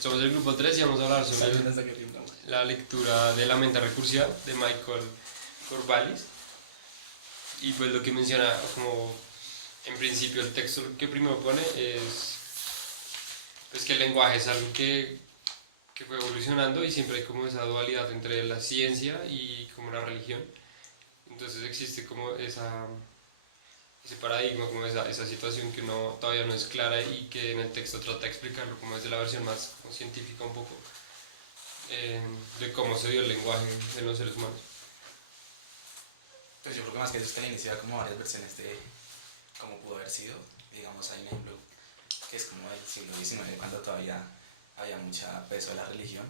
somos el grupo 3 y vamos a hablar sobre la lectura de La mente recursiva de Michael Corvallis. Y pues lo que menciona, como en principio el texto que primero pone es pues que el lenguaje es algo que fue evolucionando y siempre hay como esa dualidad entre la ciencia y como la religión. Entonces existe como ese paradigma, como esa situación que no, todavía no es clara y que en el texto trata de explicarlo como desde la versión más como científica un poco, de cómo se dio el lenguaje en los seres humanos. Pues yo creo que más que eso es que le inicia como varias versiones de cómo pudo haber sido. Digamos, hay un ejemplo que es como del siglo XIX, cuando todavía había mucha peso de la religión,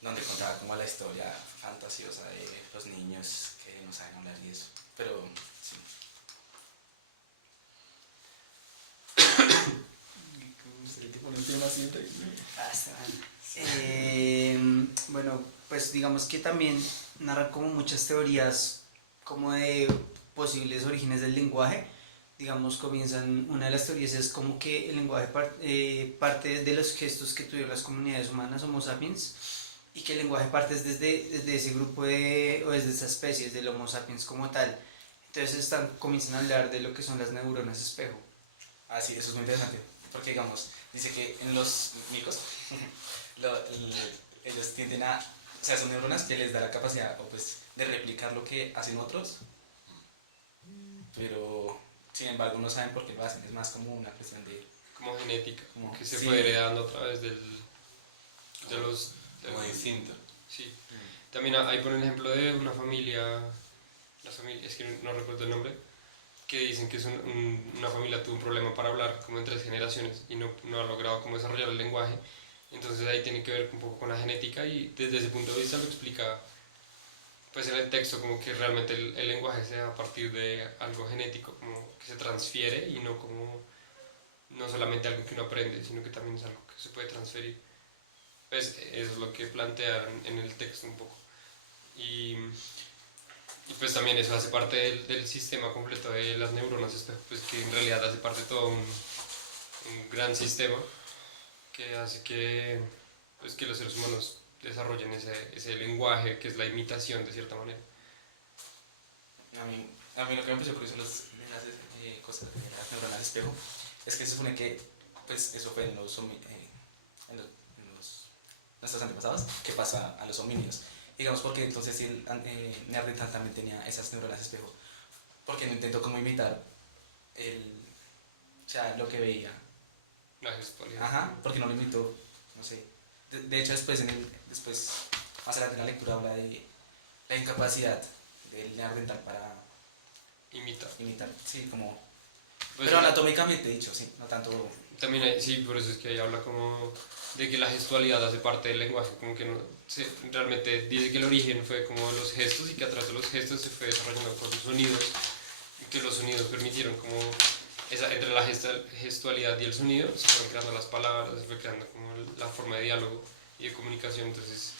donde contaba como la historia fantasiosa de los niños que no saben hablar y eso. Pero sí. Bueno, pues digamos que también narra como muchas teorías como de posibles orígenes del lenguaje. Digamos, comienzan, una de las teorías es como que el lenguaje parte de los gestos que tuvieron las comunidades humanas, Homo sapiens, y que el lenguaje parte desde ese grupo o desde esa especie, del Homo sapiens como tal. Entonces comienzan a hablar de lo que son las neuronas espejo. Ah, sí, eso es muy interesante, porque digamos, dice que en los micos ellos tienden a, o sea, son neuronas que les da la capacidad o pues, de replicar lo que hacen otros, pero sin embargo no saben por qué lo hacen, es más como una cuestión de... Como genética, como que se sí. fue heredando a través de los... Como distinto. Sí. También ahí pone el ejemplo de una familia, es que no recuerdo el nombre, que dicen que es una familia tuvo un problema para hablar como en 3 generaciones y no ha logrado como desarrollar el lenguaje. Entonces ahí tiene que ver un poco con la genética y desde ese punto de vista lo explica pues en el texto como que realmente el lenguaje sea a partir de algo genético, como que se transfiere y no como no solamente algo que uno aprende, sino que también es algo que se puede transferir. Pues eso es lo que plantea en el texto un poco. Y pues también eso hace parte del sistema completo de las neuronas espejo, pues que en realidad hace parte de todo un gran sistema que hace pues que los seres humanos desarrollen ese lenguaje que es la imitación de cierta manera. A mí lo que me pareció curioso de las cosas de las neuronas espejo es que se supone que pues, eso fue en nuestros antepasados, que pasa a los homínidos. Digamos, porque entonces si el Neandertal también tenía esas neuronas espejo, porque no intentó como imitar o sea, lo que veía. La gestualidad. Ajá, porque no lo imitó, no sé. De hecho, después más adelante en la lectura habla de la incapacidad del Neandertal para imitar, sí, como... Pues pero anatómicamente dicho, sí, no tanto... También sí, por eso es que ahí habla como de que la gestualidad hace parte del lenguaje, como que realmente dice que el origen fue como los gestos y que a través de los gestos se fue desarrollando con los sonidos y que los sonidos permitieron como entre la gestualidad y el sonido se fueron creando las palabras, se fue creando como la forma de diálogo y de comunicación. Entonces,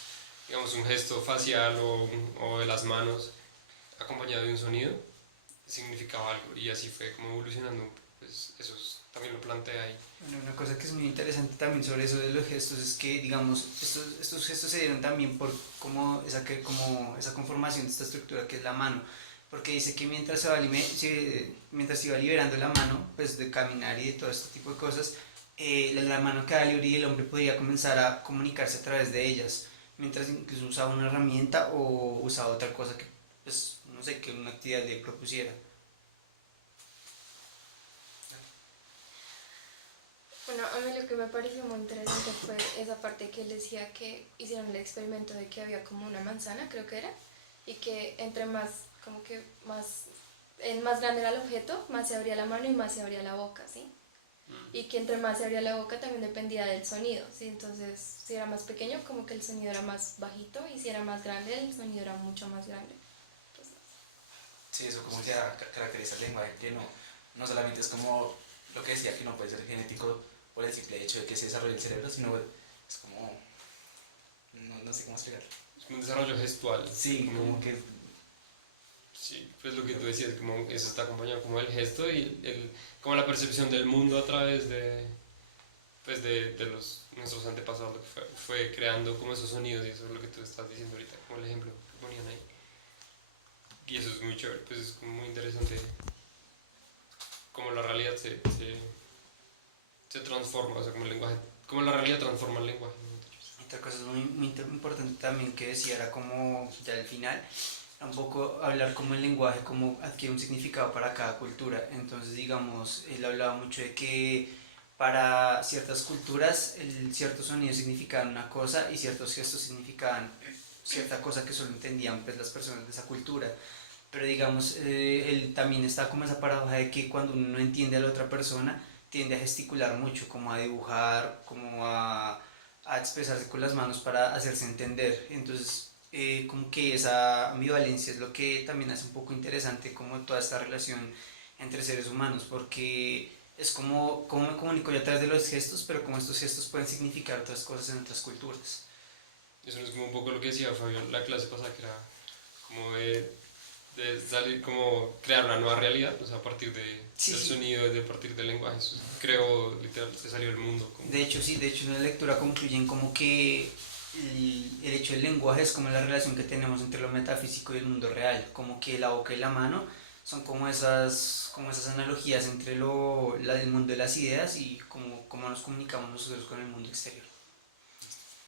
digamos, un gesto facial o de las manos acompañado de un sonido significaba algo y así fue como evolucionando, pues eso también lo plantea ahí. Bueno, una cosa que es muy interesante también sobre eso de los gestos es que, digamos, estos gestos se dieron también por como esa conformación de esta estructura que es la mano, porque dice que mientras mientras iba liberando la mano, pues de caminar y de todo este tipo de cosas, la mano quedaba libre y el hombre podía comenzar a comunicarse a través de ellas, mientras incluso usaba una herramienta o usaba otra cosa que, pues, no sé, que una actividad le propusiera. Bueno, a mí lo que me pareció muy interesante fue esa parte que él decía que hicieron el experimento de que había como una manzana, creo que era, y que entre más, como que más grande era el objeto, más se abría la mano y más se abría la boca, ¿sí? Y que entre más se abría la boca también dependía del sonido, ¿sí? Entonces, si era más pequeño, como que el sonido era más bajito, y si era más grande, el sonido era mucho más grande. Entonces, sí, eso como que caracteriza el lenguaje, que no solamente es como lo que decía, que no puede ser genético por el simple hecho de que se desarrolle el cerebro, sino es como, no sé cómo explicarlo. Es un desarrollo gestual. Sí, como que... Sí, pues lo que tú decías, como eso está acompañado como el gesto y como la percepción del mundo a través pues de nuestros antepasados, lo que fue creando como esos sonidos, y eso es lo que tú estás diciendo ahorita, como el ejemplo que ponían ahí. Y eso es muy chévere, pues es como muy interesante cómo la realidad se transforma, o sea, como el lenguaje, cómo la realidad transforma el lenguaje. Otra cosa muy importante también que decía era como ya al final, un poco hablar como el lenguaje, como adquiere un significado para cada cultura. Entonces, digamos, él hablaba mucho de que para ciertas culturas ciertos sonidos significaban una cosa y ciertos gestos significaban cierta cosa que solo entendían pues, las personas de esa cultura. Pero digamos, él también está como esa paradoja de que cuando uno no entiende a la otra persona, tiende a gesticular mucho, como a dibujar, como a expresarse con las manos para hacerse entender. Entonces, como que esa ambivalencia es lo que también hace un poco interesante como toda esta relación entre seres humanos, porque es como me comunico yo a través de los gestos, pero como estos gestos pueden significar otras cosas en otras culturas. Eso es como un poco lo que decía Fabio en la clase pasada, que era como de salir, como crear una nueva realidad, o sea, a partir Sí, del sí. sonido, a partir del lenguaje. Eso creo, literal, se salió del mundo. Como, De hecho, sí, de hecho en la lectura concluyen como que el hecho del lenguaje es como la relación que tenemos entre lo metafísico y el mundo real, como que la boca y la mano son como esas analogías entre el mundo de las ideas y cómo nos comunicamos nosotros con el mundo exterior.